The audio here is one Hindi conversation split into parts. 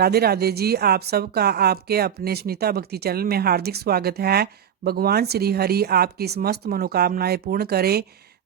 राधे राधे जी। आप सबका आपके अपने सुनीता भक्ति चैनल में हार्दिक स्वागत है। भगवान श्री हरि आपकी समस्त मनोकामनाएं पूर्ण करे।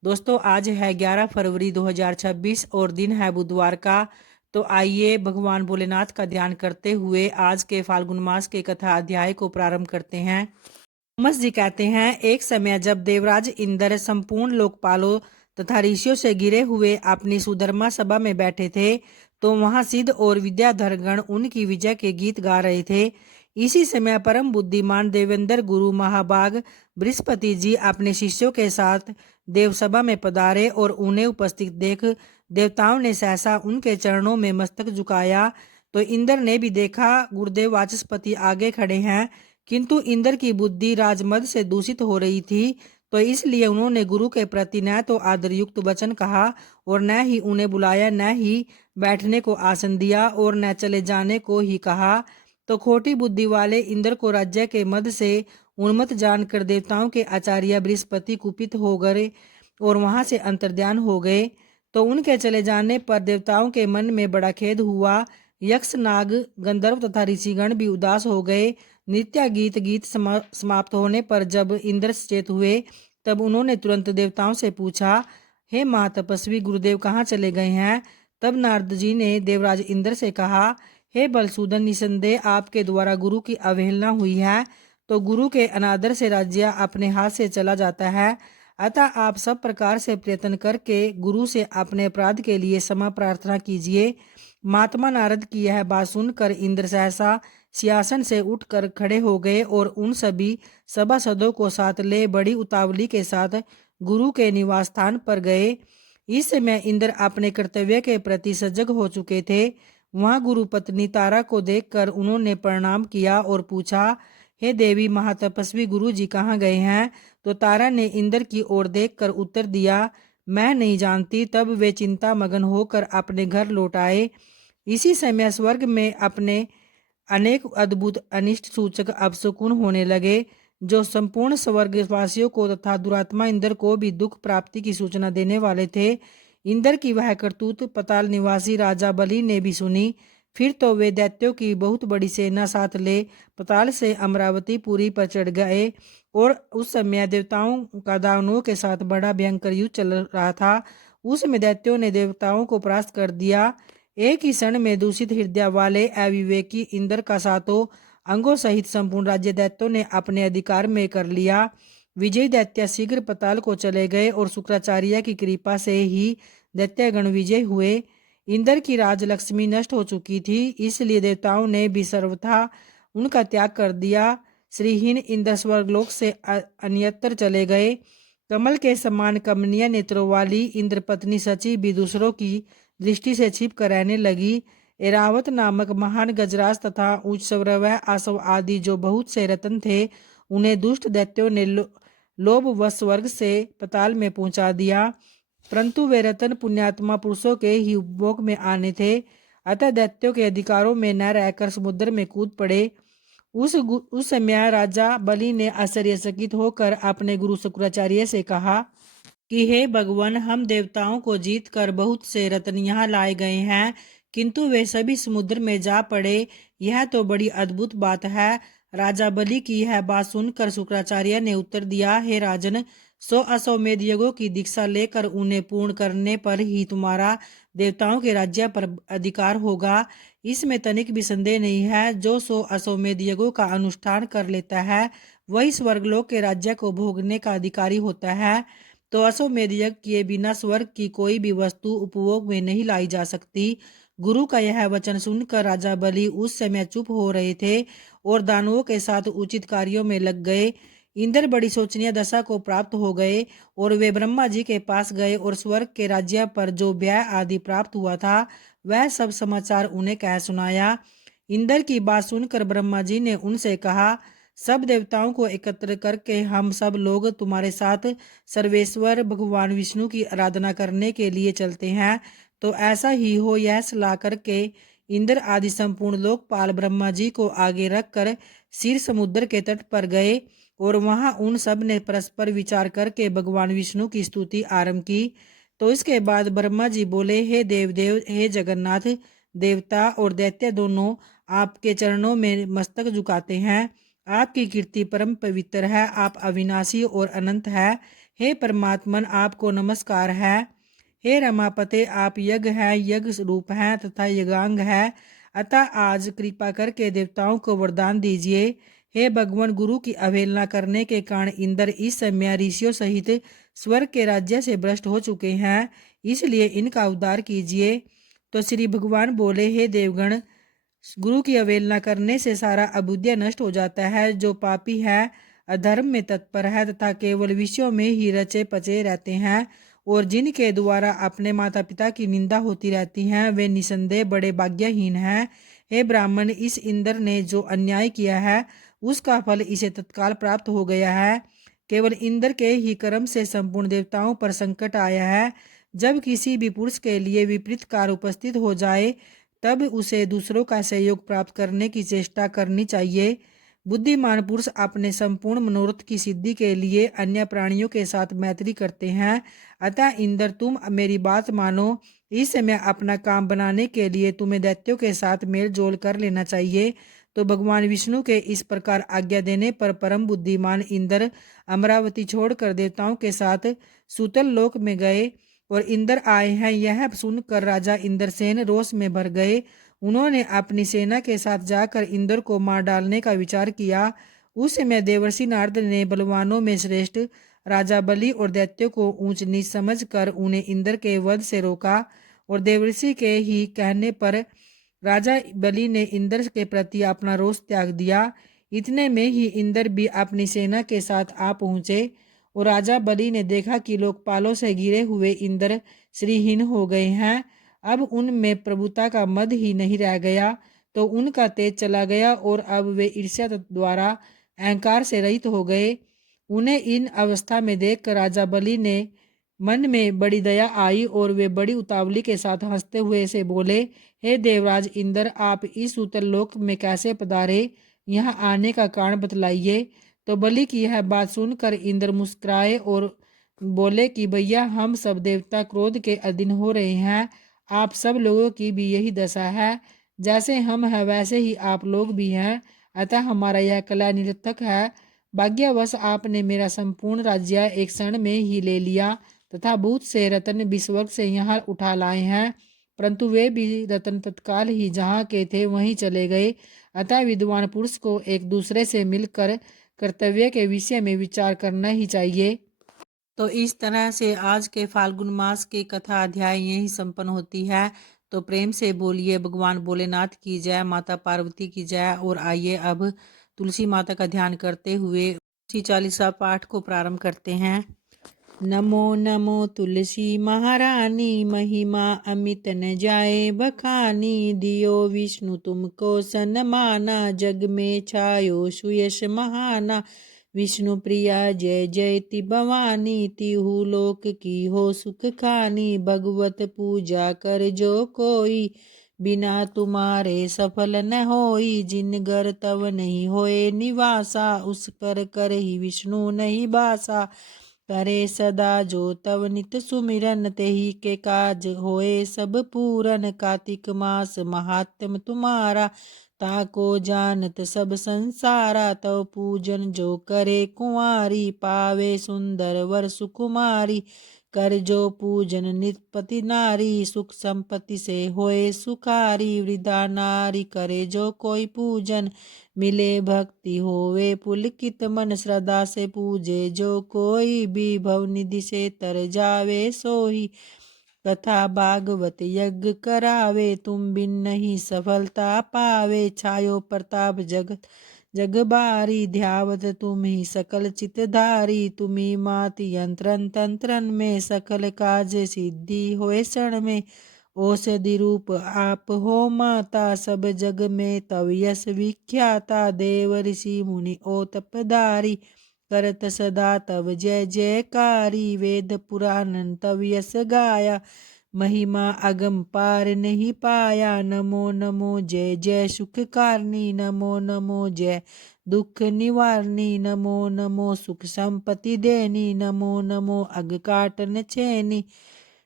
दोस्तों, आज है 11 फरवरी 2026 और दिन है बुधवार का। तो आइए भगवान भोलेनाथ का ध्यान करते हुए आज के फाल्गुन मास के कथा अध्याय को प्रारंभ करते हैं। थॉमस जी कहते हैं, एक समय जब देवराज इंद्र संपूर्ण लोकपालों तथा ऋषियों से घिरे हुए अपनी सुधर्मा सभा में बैठे थे, तो वहां सिद्ध और विद्याधर गण उनकी विजय के गीत गा रहे थे। इसी समय परम बुद्धिमान देवेंद्र गुरु महाभाग बृहस्पति जी अपने शिष्यों के साथ देवसभा में पधारे और उन्हें उपस्थित देख देवताओं ने सहसा उनके चरणों में मस्तक झुकाया। तो इंद्र ने भी देखा गुरुदेव वाचस्पति आगे खड़े हैं, किंतु इंद्र की बुद्धि राजमद से दूषित हो रही थी, तो इसलिए उन्होंने गुरु के प्रति न तो आदरयुक्त वचन कहा और न ही उन्हें बुलाया, न ही बैठने को आसन दिया और न चले जाने को ही कहा। तो खोटी बुद्धि वाले इंद्र को राज्य के मद से उन्मत्त जानकर देवताओं के आचार्य बृहस्पति कुपित हो गए और वहां से अंतर्ध्यान हो गए। तो उनके चले जाने पर देवताओं के मन में बड़ा खेद हुआ। यक्ष, नाग, गंधर्व तथा ऋषिगण भी उदास हो गए। नृत्य गीत समाप्त होने पर जब इंद्र सचेत हुए, तब उन्होंने तुरंत देवताओं से पूछा, हे महातपस्वी गुरुदेव, कहाँ चले गए हैं? तब नारद जी ने देवराज इंद्र से कहा, हे बलसूदन, निसंदेह आपके द्वारा गुरु की अवहेलना हुई है, तो गुरु के अनादर से राज्य अपने हाथ से चला जाता है। अतः आप सब प्रकार से प्रयत्न करके गुरु से अपने अपराध के लिए क्षमा प्रार्थना कीजिए। महात्मा नारद की यह बात सुनकर इंद्र सहसा सिंहासन से उठकर खड़े हो गए और उन सभी सभासदों को साथ ले बड़ी उतावली के साथ गुरु के निवास स्थान पर गए। इस समय इंद्र अपने कर्तव्य के प्रति सजग हो चुके थे। वहां गुरु पत्नी तारा को देखकर उन्होंने प्रणाम किया और पूछा, हे देवी महातपस्वी गुरु जी कहाँ गए हैं? तो तारा ने इंद्र की ओर देखकर उत्तर दिया, मैं नहीं जानती। तब वे चिंता मगन होकर अपने घर लौट आए। इसी समय स्वर्ग में अपने अनेक अद्भुत अनिष्ट सूचक अपशकुन होने लगे, जो संपूर्ण स्वर्गवासियों को तथा दुरात्मा इंद्र को भी दुख प्राप्ति की सूचना देने वाले थे। इंद्र की वह करतूत पताल निवासी राजा बलि ने भी सुनी। फिर तो वे दैत्यों की बहुत बड़ी सेना साथ ले पताल से अमरावती पुरी पर चढ़ गए और उस समय देवताओं का दानवों के साथ बड़ा भयंकर युद्ध चल रहा था। उसमें दैत्यों ने देवताओं को परास्त कर दिया। एक ही क्षण में दूषित हृदय वाले अविवेकी इंद्र का सातों अंगों सहित संपूर्ण राज्य दैत्यों ने अपने अधिकार में कर लिया। विजयी दैत्य शीघ्र पताल को चले गए और शुक्राचार्य की कृपा से ही दैत्यगण विजय हुए। इंद्र की राजलक्ष्मी नष्ट हो चुकी थी, इसलिए देवताओं ने भी सर्वथा उनका त्याग कर दिया। श्रीहीन इंद्र स्वर्गलोक से अन्यत्र चले गए। कमल के समान कमनीय नेत्रों वाली इंद्र पत्नी सची भी दूसरों की दृष्टि से छिप कर रहने लगी। एरावत नामक महान गजराज तथा उच्च सौरव आसव आदि जो बहुत से रत्न थे, उन्हें दुष्ट दैत्यों ने लोभ व स्वर्ग से पताल में पहुंचा दिया, परंतु वे रत्न पुण्यात्मा पुरुषों के ही उपभोग में आने थे। अतः दैत्यों के अधिकारों में न रहकर समुद्र में कूद पड़े। उस समय राजा बलि ने आश्चर्यचकित होकर अपने गुरु शुक्राचार्य से कहा कि हे भगवान, हम देवताओं को जीत कर बहुत से रत्न यहाँ लाए गए हैं, किंतु वे सभी समुद्र में जा पड़े। यह तो बड़ी अद्भुत बात है। राजा बलि की यह बात सुनकर शुक्राचार्य ने उत्तर दिया, हे राजन, 100 अश्वमेध यज्ञों की दीक्षा लेकर उन्हें पूर्ण करने पर ही तुम्हारा देवताओं के राज्य पर अधिकार होगा। इसमें तनिक भी संदेह नहीं है। जो 100 अश्वमेध यज्ञों का अनुष्ठान कर लेता है, वही स्वर्गलोक के राज्य को भोगने का अधिकारी होता है। तो अश्वमेध यज्ञ किए बिना स्वर्ग की कोई भी वस्तु उपभोग में नहीं लाई जा सकती। गुरु का यह वचन सुनकर राजा बलि उस समय चुप हो रहे थे और दानवों के साथ उचित कार्यों में लग गए। इंद्र बड़ी शोचनीय दशा को प्राप्त हो गए और वे ब्रह्मा जी के पास गए और स्वर्ग के राज्य पर जो व्यय आदि प्राप्त हुआ था, वह सब समाचार उन्हें कह सुनाया। इंद्र की बात सुनकर ब्रह्मा जी ने उनसे कहा, सब देवताओं को एकत्र करके हम सब लोग तुम्हारे साथ सर्वेश्वर भगवान विष्णु की आराधना करने के लिए चलते हैं। तो ऐसा ही हो, यह सलाह करके इंद्र आदि संपूर्ण लोकपाल ब्रह्मा जी को आगे रखकर क्षीर समुद्र के तट पर गए और वहां उन सब ने परस्पर विचार करके भगवान विष्णु की स्तुति आरंभ की। तो इसके बाद ब्रह्मा जी बोले, हे देवदेव, हे जगन्नाथ, देवता और दैत्य दोनों आपके चरणों में मस्तक झुकाते हैं। आपकी कीर्ति परम पवित्र है, आप अविनाशी और अनंत है। हे परमात्मन, आपको नमस्कार है। हे रमापते, आप यज्ञ है, यज्ञ रूप हैं तथा यज्ञांग है। अतः आज कृपा करके देवताओं को वरदान दीजिए। हे भगवान, गुरु की अवहेलना करने के कारण इंद्र इस समय ऋषियों सहित स्वर्ग के राज्य से भ्रष्ट हो चुके हैं, इसलिए इनका उद्धार कीजिए। तो श्री भगवान बोले, हे देवगण, गुरु की अवहेलना करने से सारा अबुद्ध नष्ट हो जाता है। जो पापी है, अधर्म में तत्पर है तथा केवल विषयों में ही रचे पचे रहते हैं और जिनके द्वारा अपने माता पिता की निंदा होती रहती है, वे निसंदेह बड़े भाग्यहीन हैं। हे ब्राह्मण, इस इंद्र ने जो अन्याय किया है उसका फल इसे तत्काल प्राप्त हो गया है। केवल इंद्र के ही कर्म से संपूर्ण देवताओं पर संकट आया है। जब किसी भी पुरुष के लिए विपरीत कार्य उपस्थित हो जाए तब उसे दूसरों का सहयोग प्राप्त करने की चेष्टा करनी चाहिए। बुद्धिमान पुरुष अपने संपूर्ण मनोरथ की सिद्धि के लिए अन्य प्राणियों के साथ मैत्री करते हैं। अतः इंद्र, तुम मेरी बात मानो। इस समय अपना काम बनाने के लिए तुम्हें दैत्यों के साथ मेल जोल कर लेना चाहिए। तो भगवान विष्णु के इस प्रकार आज्ञा देने पर परम बुद्धिमान इंद्र अमरावती छोड़कर देवताओं के साथ सूतल लोक में गए और इंद्र आए हैं यह सुनकर राजा इंद्रसेन रोष में भर गए। उन्होंने अपनी सेना के साथ जाकर इंद्र को मार डालने का विचार किया। उस समय देवर्षि नारद ने बलवानों में श्रेष्ठ राजा बलि और दैत्यों को ऊंच नीच समझकर उन्हें इंद्र के वध से रोका और देवर्षि के ही कहने पर राजा बलि ने इंद्र के प्रति अपना रोष त्याग दिया। इतने में ही इंद्र भी अपनी सेना के साथ आ पहुंचे और राजा बलि ने देखा कि लोकपालों से घिरे हुए इंद्र श्रीहीन हो गए हैं। अब उनमें प्रभुता का मद ही नहीं रह गया, तो उनका तेज चला गया और अब वे ईर्ष्या द्वारा अहंकार से रहित हो गए। उन्हें इन अवस्था में देखकर राजा बलि ने मन में बड़ी दया आई और वे बड़ी उतावली के साथ हंसते हुए से बोले, हे देवराज इंद्र, आप इस उत्तर लोक में कैसे पधारे? यहाँ आने का कारण बतलाइए। तो बलि की यह बात सुनकर इंद्र मुस्कुराए और बोले कि भैया, हम सब देवता क्रोध के अधीन हो रहे हैं। आप सब लोगों की भी यही दशा है। जैसे हम हैं वैसे ही आप लोग भी हैं। अतः हमारा यह कलह निरर्थक है। भाग्यवश आपने मेरा संपूर्ण राज्य एक क्षण में ही ले लिया तथा बहुत से रत्न भी स्वर्ग से यहाँ उठा लाए हैं, परंतु वे भी रत्न तत्काल ही जहाँ के थे वहीं चले गए। अतः विद्वान पुरुष को एक दूसरे से मिलकर कर्तव्य के विषय में विचार करना ही चाहिए। तो इस तरह से आज के फाल्गुन मास की कथा अध्याय यही संपन्न होती है। तो प्रेम से बोलिए भगवान भोलेनाथ की जय, माता पार्वती की जय। और आइए अब तुलसी माता का ध्यान करते हुए तुलसी चालीसा पाठ को प्रारंभ करते हैं। नमो नमो तुलसी महारानी, महिमा अमित न जाए बखानी। दियो विष्णु तुमको सन्माना, जग में छायो सुयश महाना। विष्णु प्रिया जय जयति भवानी, तिहु लोक की हो सुख खानी। भगवत पूजा कर जो कोई, बिना तुम्हारे सफल न होई। जिन घर तव नहीं होए निवासा, उस कर कर ही विष्णु नहीं बासा। करे सदा जो तव नित सुमिरन, तेहि के काज होए सब पूरन। कार्तिक मास महात्म तुम्हारा, ताको जानत सब संसारा। तव पूजन जो करे कुंवारी, पावे सुंदर वर सुकुमारी। कर जो पूजन निपति नारी, सुख संपत्ति से होए सुखारी। वृद्धा नारी करे जो कोई पूजन, मिले भक्ति होवे पुलकित मन। श्रद्धा से पूजे जो कोई, विभव निधि से तर जावे सोही। कथा भागवत यज्ञ करावे, तुम बिन नहीं सफलता पावे। छायो प्रताप जगत जग बारी, ध्यावत तुम ही सकल चितधारी। तुम्ही मात यंत्रन तंत्रन में, सकल काज सिद्धि होए क्षण में। औषधि रूप आप हो माता, सब जग में तव यश विख्याता। देव ऋषि मुनि ओ तपधारी, करत सदा तव जय जयकारी। वेद पुराण तव यश गाया, महिमा अगम पार नहीं पाया। नमो नमो जय जय सुख कारणी, नमो नमो जय दुख निवारणी। नमो नमो सुख संपत्ति देनी, नमो नमो अग काटन छेनी।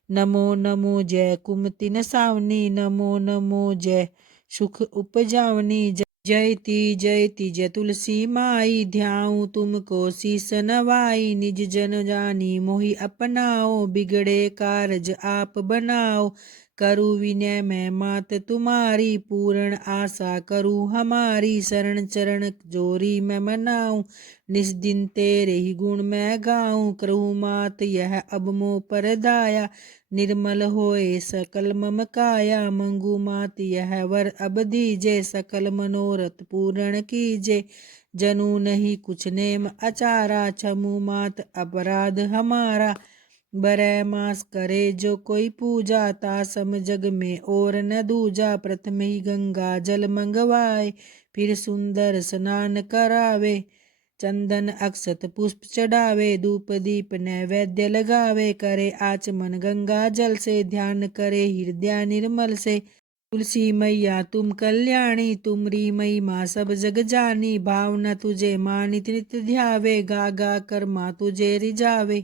नमो नमो जय कुमति नसावनी, नमो नमो जय सुख उपजावनी। जयति जय तुलसी माई, ध्याऊं तुमको शीस नवाई। निज जन जानी मोहि अपनाओ, बिगड़े कारज आप बनाओ। करु विनय मैं मात तुम्हारी, पूर्ण आशा करूँ हमारी। शरण चरण जोरी मैं मनाऊं, निस दिन तेरे ही गुण मैं गाऊं। करहु मात यह अब मोह पर दाया, निर्मल होए सकल मम काया। मंगू मात यह वर अब दीजे, सकल मनोरथ पूर्ण कीजे। जनु नहीं कुछ नेम अचारा, क्षमु मात अपराध हमारा। बरै मास करे जो कोई पूजा, ता सम जग में और न दूजा। प्रथम ही गंगा जल मंगवाए, फिर सुंदर स्नान करावे। चंदन अक्षत पुष्प चढ़ावे, धूप दीप नैवेद्य लगावे। करे आचमन गंगा जल से, ध्यान करे हृदय निर्मल से। तुलसी मैया तुम कल्याणी, तुमरी महिमा सब जग जानी। भावना तुझे मानित नित्य ध्यावे, गा गा कर माँ तुझे रिझावे।